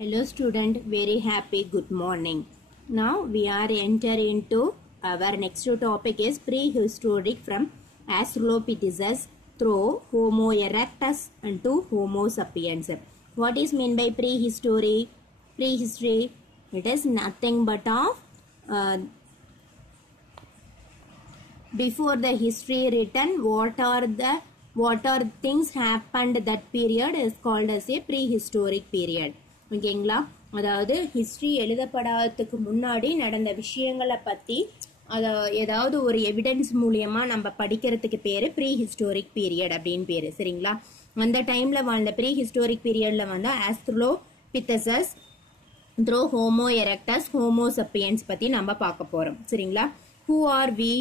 Hello student, very happy good morning. Now we are enter into our next topic is prehistoric from Australopithecus through Homo erectus to Homo sapiens. What is meant by prehistory? Prehistory, it is nothing but of before the history written, what are things happened that period is called as a prehistoric period. ஓகேங்களா, அதாவது history எழுதப்படாததுக்கு முன்னாடி நடந்த விஷயங்களை பத்தி ஏதாவது ஒரு evidence மூலியமா நம்ம படிக்கிறதுக்கு பேரு ப்ரீ ஹிஸ்டோரிக் பீரியட் அப்படின்னு பேரு. சரிங்களா, அந்த டைம்ல வாழ்ந்த ப்ரீ ஹிஸ்டோரிக் பீரியட்ல வந்து Australopithecus through Homo erectus Homo sapiens பத்தி நம்ம பார்க்க போறோம். சரிங்களா, who are we,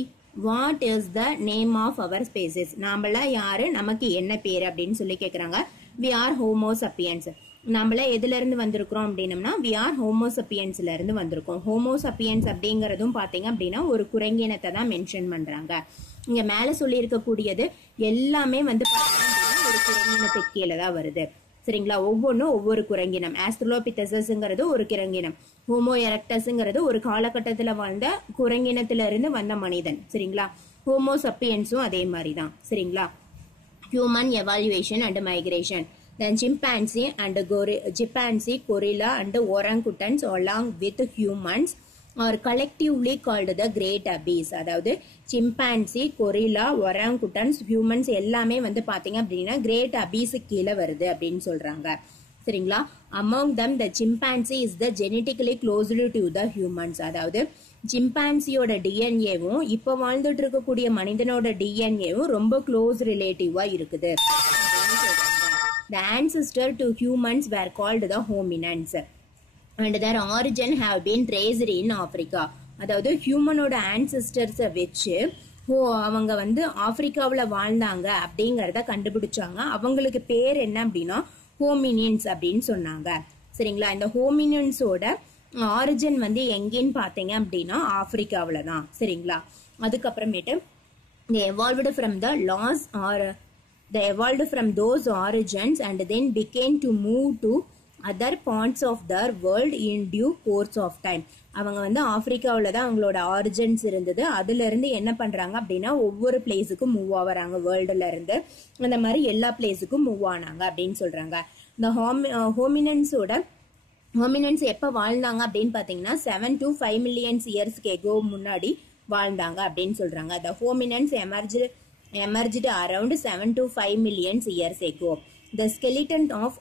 what is the name of our species, நாமள யாரு, நமக்கு என்ன பேரு அப்படின்னு சொல்லி கேக்குறாங்க. We are Homo sapiens. நம்மள எதுல இருந்து வந்திருக்கிறோம் அப்படின்னம்னா வி ஆர் ஹோமோசப்பியன்ஸ்ல இருந்து வந்திருக்கோம். ஹோமோசப்பியன்ஸ் அப்படிங்கறதும் பாத்தீங்க அப்படின்னா ஒரு குரங்கினத்தை தான் மென்ஷன் பண்றாங்க. இங்க மேல சொல்லி இருக்கக்கூடியது எல்லாமே வந்து பாத்தீங்கன்னா ஒரு குரங்கினத்துக்கு கீழே தான் வருது. சரிங்களா, ஒவ்வொன்றும் ஒவ்வொரு குரங்கினம். ஆஸ்ட்ரலோபித்தெசஸ்ங்கிறது ஒரு குரங்கினம், ஹோமோ எரெக்டஸ்ங்கிறது ஒரு காலகட்டத்துல வாழ்ந்த குரங்கினத்துல இருந்து வந்த மனிதன். சரிங்களா, ஹோமோசப்பியன்ஸும் அதே மாதிரிதான். சரிங்களா, human evaluation and migration. Then chimpanzee and chimpanzee, gorilla and orangutans along with humans are collectively called the great abyss. அதாவது chimpanzee, gorilla, orangutans, humans எல்லாமே வந்து பாத்தீங்க அப்படின்னா great abyss கீழே வருது அப்படின்னு சொல்றாங்க. சரிங்களா, among them the chimpanzee is the genetically closely to the humans. அதாவது சிம்பான்சியோட டிஎன்ஏவும் இப்ப வாழ்ந்துட்டு இருக்கக்கூடிய மனிதனோட டிஎன்ஏவும் ரொம்ப க்ளோஸ் ரிலேட்டிவா இருக்குது. The ancestor to humans were called the hominins and their origin have been traced in Africa. அதாவது ஹியூமனோட ஆன்செஸ்டர்ஸ் வச்சு அவங்க வந்து ஆப்பிரிக்காவில் வாழ்ந்தாங்க அப்படிங்கறத கண்டுபிடிச்சாங்க. அவங்களுக்கு பேர் என்ன அப்படின்னா ஹோமினின்ஸ் அப்படின்னு சொன்னாங்க. சரிங்களா, இந்த ஹோமினின்ஸோட ஆரிஜின் வந்து எங்கேன்னு பாத்தீங்க அப்படின்னா ஆப்பிரிக்காவில தான். சரிங்களா, அதுக்கப்புறமேட்டு they evolved from those origins and then began to move to other parts of their world in due course of time. அவங்க வந்து ஆப்பிரிக்காவில தான் அவங்களோட ஆரிஜின்ஸ் இருந்தது. அதுல இருந்து என்ன பண்றாங்க அப்படின்னா ஒவ்வொரு பிளேஸுக்கும் மூவ் ஆகுறாங்க. வேர்ல்டுல இருந்து அந்த மாதிரி எல்லா பிளேஸுக்கும் மூவ் ஆனாங்க அப்படின்னு சொல்றாங்க. இந்த ஹோமினன்ஸ் எப்ப வாழ்ந்தாங்க அப்படின்னு பாத்தீங்கன்னா 7 to 5 million years ago முன்னாடி வாழ்ந்தாங்க அப்படின்னு சொல்றாங்க. The hominins emerged around 7 to 5 million years ago. The skeleton of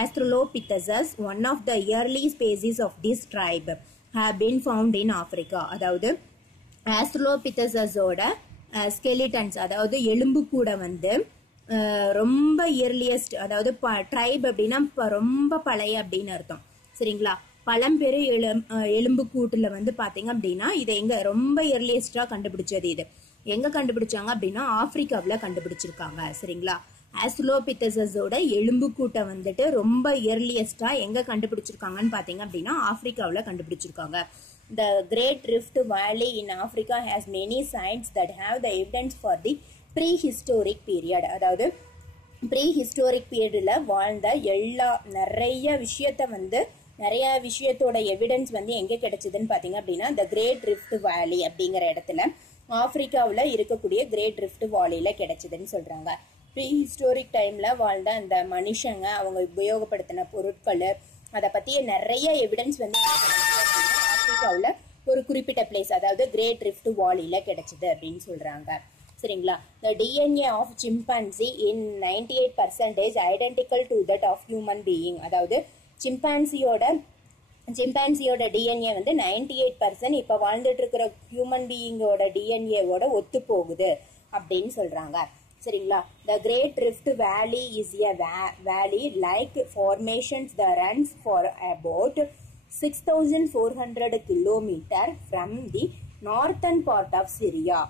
Australopithecus, one of the early species of this tribe, have been found in Africa. அதாவது ஆஸ்ட்ரலோபித்தெசஸோட ஸ்கெலிட்டன்ஸ், அதாவது எலும்பு கூட வந்து ரொம்ப இயர்லியஸ்ட், அதாவது ட்ரைப் அப்படின்னா ரொம்ப பழைய அப்படின்னு அர்த்தம். சரிங்களா, பழம்பெரு எலும்பு கூட்டுல வந்து பாத்தீங்க அப்படின்னா இது எங்க ரொம்ப இயர்லியஸ்டா கண்டுபிடிச்சது. இது எங்க கண்டுபிடிச்சாங்க அப்படின்னா ஆப்பிரிக்காவில கண்டுபிடிச்சிருக்காங்க. சரிங்களா, ஆஸ்ட்ரலோபித்தெசஸோட எலும்பு கூட்டை வந்துட்டு ரொம்ப இயர்லியஸ்டா எங்க கண்டுபிடிச்சிருக்காங்கன்னு பாத்தீங்க அப்படின்னா ஆப்பிரிக்காவில கண்டுபிடிச்சிருக்காங்க. The Great Rift Valley in Africa has many sites that have the evidence for the prehistoric period. அதாவது ப்ரீஹிஸ்டோரிக் பீரியட்ல வாழ்ந்த நிறைய விஷயத்தோட எவிடன்ஸ் வந்து எங்க கிடைச்சதுன்னு பாத்தீங்க அப்படின்னா the Great Rift Valley அப்படிங்கிற இடத்துல ஆப்பிரிக்காவுல இருக்கக்கூடிய கிரேட் ரிஃப்ட் வாலியில கிடைச்சதுன்னு சொல்றாங்க. ப்ரீஹிஸ்டோரிக் டைம்ல வாழ்ந்த அந்த மனுஷங்க அவங்க உபயோகப்படுத்தின பொருட்கள் அதை பத்திய நிறைய எவிடன்ஸ் வந்து ஆப்பிரிக்காவுல ஒரு குறிப்பிட்ட பிளேஸ், அதாவது கிரேட் ரிஃப்ட் வாலியில கிடைச்சது அப்படின்னு சொல்றாங்க. சரிங்களா, the DNA of chimpanzee in 98% identical to that of human being. அதாவது சிம்பான்சியோட டிஎன்ஏ வந்து 98% இப்ப வாழ்ந்துட்டு இருக்கிற ஹியூமன் பீயிங்கோட டிஎன்ஏவோட ஒத்து போகுது அப்படின்னு சொல்றாங்க. சரிங்களா, the Great Rift Valley is a valley like formations that runs for about 6,400 kilometer from the northern part of Syria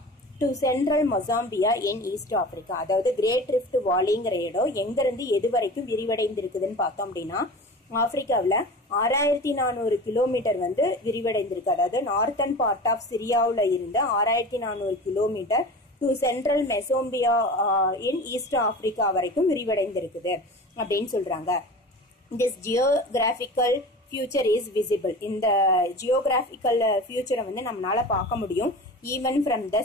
to central Mozambique in East Africa. அதாவது கிரேட் ரிஃப்ட் வாலிங்கிற இடம் எங்க இருந்து எது வரைக்கும் விரிவடைந்திருக்குதுன்னு பார்த்தோம் அப்படின்னா ஆப்பிரிக்காவில 6400 கிலோமீட்டர் வந்து விரிவடைந்திருக்கு. அதாவது நார்த்தன் பார்ட் ஆஃப் சிரியாவுல இருந்து 6400 kilometre to central Mozambique in East Africa வரைக்கும் விரிவடைந்திருக்குது அப்படின்னு சொல்றாங்க. this geographical future is visible. இந்த geographical future வந்து நம்மளால பார்க்க முடியும் even from the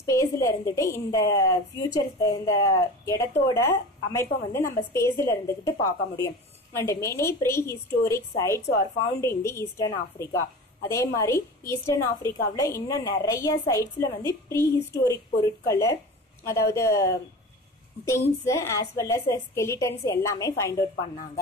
ஸ்பேஸ்ல இருந்துட்டு இந்த ஃபியூச்சர் இந்த இடத்தோட அமைப்பை வந்து நம்ம ஸ்பேஸ்ல இருந்துகிட்டு பார்க்க முடியும். and many prehistoric sites are found in the eastern Africa. அதே மாதிரி ஈஸ்டர்ன் ஆப்பிரிக்காவில் இன்னும் நிறைய சைட்ஸ்ல வந்து ப்ரீஹிஸ்டோரிக் பொருட்களை அதாவது things as well as skeletons எல்லாமே ஃபைண்ட் அவுட் பண்ணாங்க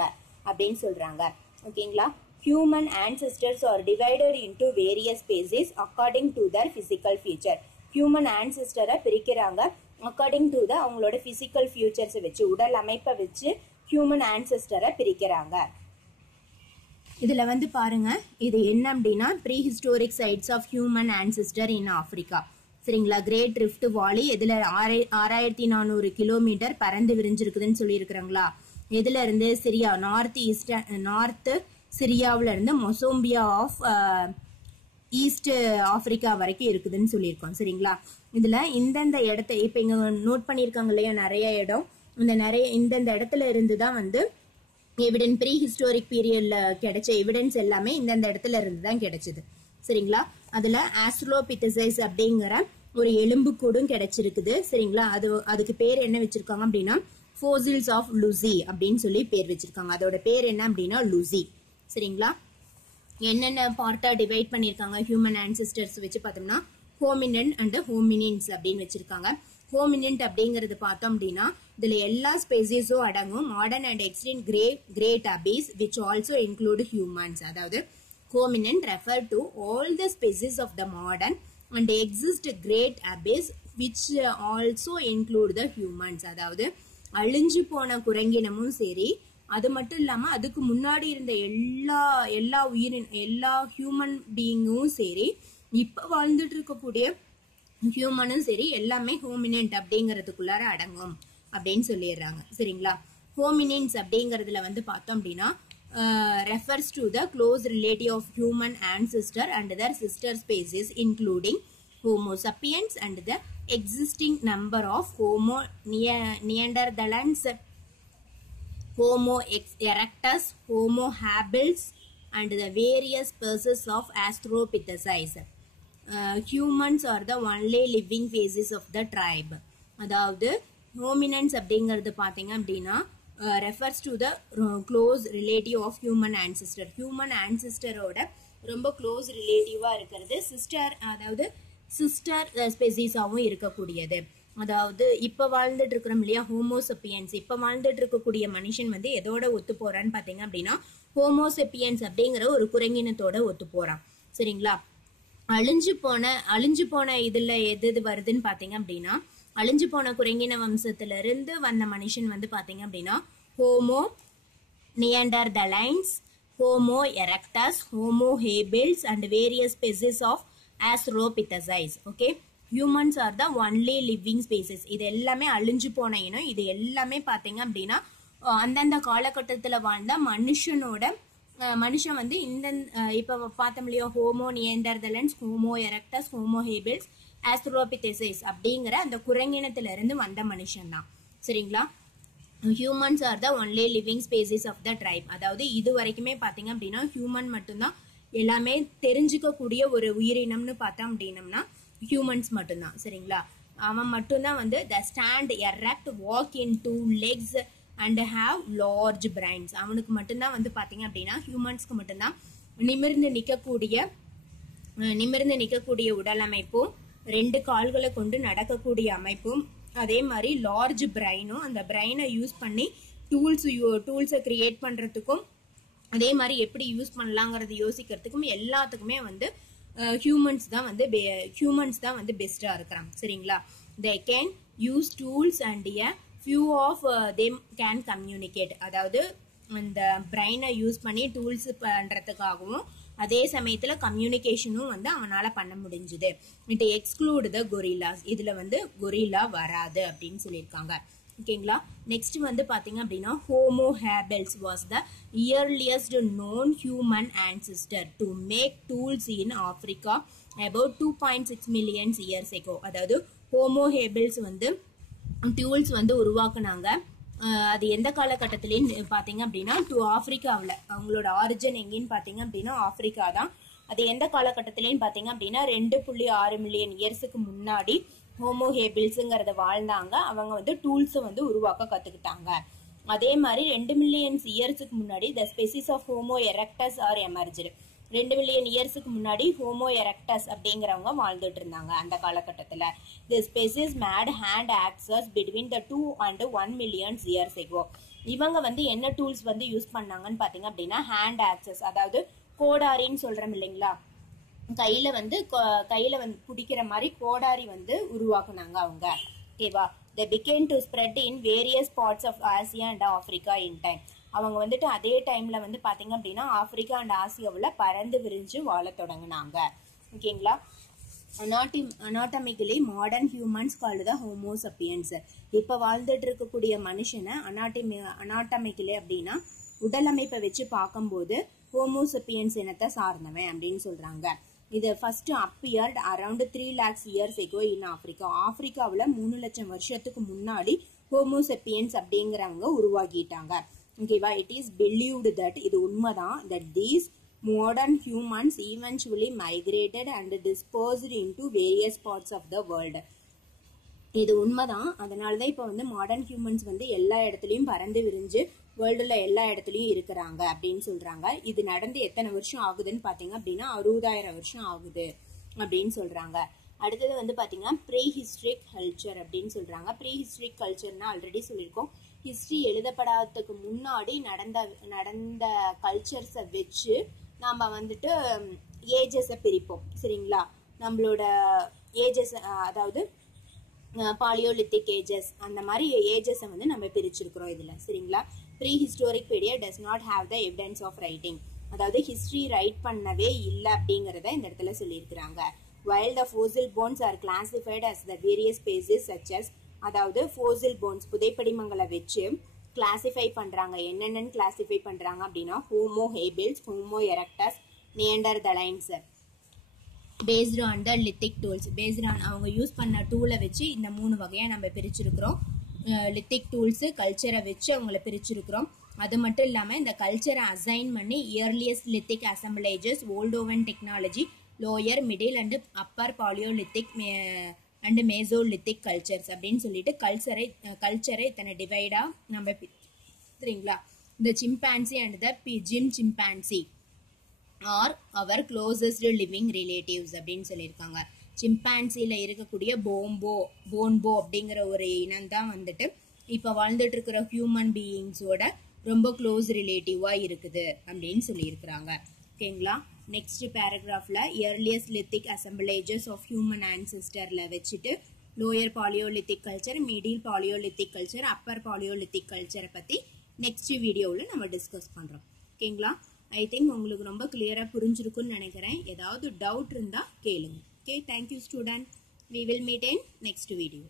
அப்படின்னு சொல்றாங்க. ஓகேங்களா. Human ancestors are divided into various species according to their physical feature. Human ஆன்செஸ்டரை பிரிக்கிறாங்க அக்கார்டிங் டு த அவங்களோட பிசிக்கல் ஃபியூச்சர்ஸ் வச்சு உடல் அமைப்பை வச்சு ஹியூமன் ஆன்செஸ்டரை பிரிக்கிறாங்க. இதுல வந்து பாருங்க இது என்ன அப்படின்னா prehistoric sites of human ancestor in Africa. சரிங்களா. கிரேட் ரிஃப்ட் வாலி இதுல 6400 கிலோமீட்டர் பறந்து விரிஞ்சிருக்குதுன்னு சொல்லி இருக்கிறாங்களா. எதுல இருந்து சிரியா நார்த் சிரியாவில இருந்து மொசோம்பியா ஆஃப் ஈஸ்ட் ஆப்பிரிக்கா வரைக்கும் இருக்குதுன்னு சொல்லியிருக்கோம். சரிங்களா. இதுல இந்தந்த இடத்த இப்ப இங்க நோட் பண்ணிருக்காங்க இல்லையா நிறைய இடம். இந்தந்த இடத்துல இருந்துதான் வந்து எவிடன்ஸ் ப்ரீ ஹிஸ்டோரிக் பீரியட்ல கிடைச்ச எவிடன்ஸ் எல்லாமே இந்தந்த இடத்துல இருந்து தான் கிடைச்சது. சரிங்களா. அதுல ஆஸ்ட்ரோபித்தசைஸ் அப்படிங்கிற ஒரு எலும்பு கூடும் கிடைச்சிருக்குது. சரிங்களா. அதுக்கு பேர் என்ன வச்சிருக்காங்க அப்படின்னா ஃபோசில்ஸ் ஆஃப் லுசி அப்படின்னு சொல்லி பேர் வச்சிருக்காங்க. அதோட பேர் என்ன அப்படின்னா லுசி. சரிங்களா. என்னென்ன பார்ட்டா டிவைட் பண்ணிருக்காங்க ஹியூமன் ஆன்செஸ்டர்ஸ் வச்சு பார்த்தோம்னா ஹோமினன்ட் அண்ட் ஹோமினின்ஸ் அப்படின்னு வச்சிருக்காங்க. ஹோமினன்ட் அப்படிங்கறது பார்த்தோம் அப்படின்னா இதுல எல்லா ஸ்பெசிஸும் அடங்கும். Modern and extant great apes which also include humans. அதாவது ஹோமினன்ட் refer to all the species of the modern and exist great abyss which also include the humans. அதாவது அழிஞ்சு போன குரங்கினமும் சரி அது மட்டும் இல்லாம அதுக்கு முன்னாடி இருந்த எல்லா ஹியூமன் பீயிங்கும் சரி இப்ப வாழ்ந்துட்டு இருக்கக்கூடிய ஹியூமனும் சரி எல்லாமே ஹோமினன்ட் அப்படிங்கறதுக்குள்ளார அடங்கும் அப்படின்னு சொல்லிடுறாங்க. சரிங்களா. ஹோமினின்ஸ் அப்படிங்கறதுல வந்து பார்த்தோம் அப்படின்னா refers to the close relative of human ancestor and their sister species including Homo sapiens and the existing number of Homo neanderthalans, Homo erectus, Homo habilis and the various species of Australopithecines. Humans are the only living phases of the tribe. அதாவது ஹோமினன்ஸ் அப்படிங்கிறது பாத்தீங்க அப்படின்னா refers to the close relative of human ancestor. Human ஆன்செஸ்டரோட ரொம்ப close ரிலேட்டிவா இருக்கிறது sister ஸ்பெசிஸாவும் இருக்கக்கூடியது. அதாவது இப்ப வாழ்ந்துட்டு இருக்கிறோம் இல்லையா ஹோமோசெப்பியன்ஸ். இப்ப வாழ்ந்துட்டு இருக்கக்கூடிய மனுஷன் வந்து எதோட ஒத்து போறான்னு பாத்தீங்க அப்படின்னா ஹோமோசெப்பியன்ஸ் அப்படிங்கிற ஒரு குரங்கினத்தோட ஒத்து போறான். சரிங்களா. அழிஞ்சு போன இதுல எது வருதுன்னு பாத்தீங்க அப்படின்னா அழிஞ்சு போன குரங்கின வம்சத்துல இருந்து வந்த மனுஷன் வந்து பாத்தீங்க அப்படின்னா Homo neanderthalensis, Homo erectus, Homo habilis and various species of Australopithecus. Okay. Humans are the only living species. இது எல்லாமே அழிஞ்சு போன இனம். இது எல்லாமே பாத்தீங்க அப்படின்னா அந்தந்த காலகட்டத்துல வாழ்ந்த மனுஷன் வந்து இந்த இப்ப பார்த்தோம் இல்லையோ Homo neanderthalensis, Homo erectus, Homo habilis, Australopithecus அப்படிங்கிற அந்த குரங்கினத்துல இருந்து வந்த மனுஷன் தான். சரிங்களா. Humans are the only living species of the tribe. அதாவது இது வரைக்குமே பாத்தீங்க அப்படின்னா ஹியூமன் மட்டும்தான் எல்லாமே தெரிஞ்சுக்க கூடிய ஒரு உயிரினம்னு பார்த்தோம் அப்படின்னம்னா ஹியூமன்ஸ் மட்டும்தான். சரிங்களா. அவன் மட்டும்தான் வந்து the stand erect, walk in 2 legs and have large brains. அவனுக்கு மட்டும்தான் வந்து பாத்தீங்க அப்படின்னா ஹியூமன்ஸ்க்கு மட்டும்தான் நிமிர்ந்து நிக்கக்கூடிய உடல் அமைப்பும் 2 கால்களை கொண்டு நடக்கக்கூடிய அமைப்பும் அதே மாதிரி லார்ஜ் பிரைனும் அந்த பிரைனை யூஸ் பண்ணி டூல்ஸை கிரியேட் பண்றதுக்கும் அதே மாதிரி எப்படி யூஸ் பண்ணலாங்கிறது யோசிக்கிறதுக்கும் எல்லாத்துக்குமே வந்து ஹியூமன்ஸ் தான் வந்து பெஸ்டா இருக்கிறாங்க. சரிங்களா. they can use tools and a few of them can communicate. அதாவது அந்த பிரைனை யூஸ் பண்ணி டூல்ஸ் பண்றதுக்காகவும் அதே சமயத்துல கம்யூனிகேஷனும் வந்து அவனால பண்ண முடிஞ்சது. இட் எக்ஸ்க்ளூட் த கொரில்லாஸ். இதுல வந்து கொரில்லா வராது அப்படின்னு சொல்லியிருக்காங்க. ஓகேங்களா. நெக்ஸ்ட் வந்து பாத்தீங்க அப்படின்னா Homo habilis was the earliest known human ancestor to make tools in Africa about 2.6 million years ago. அதாவது ஹோமோ ஹேபில்ஸ் வந்து டூல்ஸ் வந்து உருவாக்குனாங்க அது எந்த காலகட்டத்திலேன்னு பார்த்தீங்க அப்படின்னா ஆப்பிரிக்காவில் அவங்களோட ஆரிஜின் எங்கேன்னு பார்த்தீங்க அப்படின்னா ஆப்பிரிக்கா தான். அது எந்த காலகட்டத்திலேன்னு பார்த்தீங்க அப்படின்னா 2.6 மில்லியன் இயர்ஸுக்கு முன்னாடி ஹோமோ ஹேபிள்ஸுங்கிறத வாழ்ந்தாங்க. அவங்க வந்து டூல்ஸை வந்து உருவாக்க கற்றுக்கிட்டாங்க. அதே மாதிரி 2 மில்லியன் இயர்ஸுக்கு முன்னாடி the species of Homo erectus are emerged. 2 million இயர்ஸுக்கு முன்னாடி ஹோமோ எரெக்டஸ் அப்படிங்கிறவங்க வாழ்ந்துட்டு இருந்தாங்க அந்த காலகட்டத்தில். The species made hand axes between the 2 and 1 million years ago. இவங்க வந்து என்ன டூல்ஸ் வந்து யூஸ் பண்ணாங்கன்னு பார்த்தீங்க அப்படின்னா ஹேண்ட் ஆக்சஸ், அதாவது கோடாரின்னு சொல்றோம் இல்லைங்களா, கையில வந்து பிடிக்கிற மாதிரி கோடாரி வந்து உருவாக்குனாங்க அவங்க. ஓகேவா? they began to spread in various parts of Asia and Africa in time. அவங்க வந்துட்டு அதே டைம்ல வந்து பாத்தீங்க அப்படின்னா ஆப்பிரிக்கா அண்ட் ஆசியாவில் பறந்து விரிஞ்சு வாழ தொடங்கினாங்க. ஓகேங்களா? Anatomically modern humans called the homo sapiens. இப்ப வாழ்ந்துட்டு இருக்கக்கூடிய மனுஷனை அனாட்டமிக்கலி அப்படின்னா உடல் அமைப்பை வச்சு பார்க்கும்போது ஹோமோசப்பியன்ஸ் இனத்தை சார்ந்தவன் அப்படின்னு சொல்றாங்க. இது first appeared around 3 lakhs years ago in Africa. ஆப்பிரிக்காவில் 3 லட்சம் வருஷத்துக்கு முன்னாடி ஹோமோசெப்பியன்ஸ் அப்படிங்கிறவங்க உருவாக்கிட்டாங்க. ஓகேவா? இட் இஸ் பிலீவ்டு தட், இது உண்மைதான், that these modern humans eventually migrated and dispersed into various parts of the world. இது உண்மைதான். அதனாலதான் இப்ப வந்து மாடர்ன் ஹியூமன்ஸ் வந்து எல்லா இடத்துலயும் பறந்து விரிஞ்சு வேர்ல்டுல எல்லா இடத்துலயும் இருக்கிறாங்க அப்படின்னு சொல்றாங்க. இது நடந்து எத்தனை வருஷம் ஆகுதுன்னு பாத்தீங்க அப்படின்னா 60,000 வருஷம் ஆகுது அப்படின்னு சொல்றாங்க. அடுத்தது வந்து பாத்தீங்கன்னா ப்ரீ ஹிஸ்டரிக் கல்ச்சர் அப்படின்னு சொல்றாங்க. ப்ரீ ஹிஸ்டரிக் கல்ச்சர்னா ஆல்ரெடி சொல்லியிருக்கோம், ஹிஸ்டரி எழுதப்படாததுக்கு முன்னாடி நடந்த கல்ச்சர்ஸை வச்சு நாம வந்துட்டு ஏஜஸை பிரிப்போம். சரிங்களா? நம்மளோட ஏஜஸ், அதாவது பாலியோலித்திக் ஏஜஸ், அந்த மாதிரி ஏஜஸை வந்து நம்ம பிரிச்சிருக்கிறோம் இதுல. சரிங்களா? Prehistoric period does not have the evidence of writing. அதாவது ஹிஸ்டரி ரைட் பண்ணவே இல்லை அப்படிங்கறத இந்த இடத்துல சொல்லியிருக்கிறாங்க. while the fossil bones are classified as the various species such as, அதாவது fossil bones புதைப்படிமங்களை வச்சு கிளாசிஃபை பண்றாங்க. என்னென்னு கிளாசிஃபை பண்றாங்க அப்படின்னா Homo habilis, Homo erectus, neanderthalensis, based on the lithic tools. based on அவங்க யூஸ் பண்ண டூலை வச்சு இந்த 3 வகையா நம்ம பிரிச்சிருக்கிறோம். லித்திக் டூல்ஸ், கல்ச்சரை வச்சு அவங்கள பிரிச்சிருக்கிறோம். அது மட்டும் இல்லாம இந்த கல்ச்சரை அசைன் பண்ணி earliest lithic assemblages, Oldowan technology, lower, middle and upper Palaeolithic and Mesolithic cultures அப்படின்னு சொல்லிட்டு கல்ச்சரை இத்தனை டிவைடா நம்ம சரிங்களா? இந்த chimpanzee and the pygmy chimpanzee are our closest living relatives அப்படின்னு சொல்லியிருக்காங்க. சிம்பான்சியில இருக்கக்கூடிய போன்போ அப்படிங்கிற ஒரு இனம் தான் வந்துட்டு இப்ப வாழ்ந்துட்டு இருக்கிற ஹியூமன் பீயிங்ஸோட ரொம்ப க்ளோஸ் ரிலேட்டிவா இருக்குது அப்படின்னு சொல்லியிருக்கிறாங்க. ஓகேங்களா? நெக்ஸ்ட் பேராகிராஃப்ல earliest lithic assemblages of human ஆன்செஸ்டர்ல வச்சுட்டு lower Palaeolithic culture, middle Palaeolithic culture, upper Palaeolithic கல்ச்சரை பத்தி நெக்ஸ்ட் வீடியோவில் நம்ம டிஸ்கஸ் பண்றோம். ஓகேங்களா? ஐ திங்க் உங்களுக்கு ரொம்ப கிளியரா புரிஞ்சிருக்குன்னு நினைக்கிறேன். ஏதாவது டவுட் இருந்தா கேளுங்க. Okay, thank you student. We will meet in next video.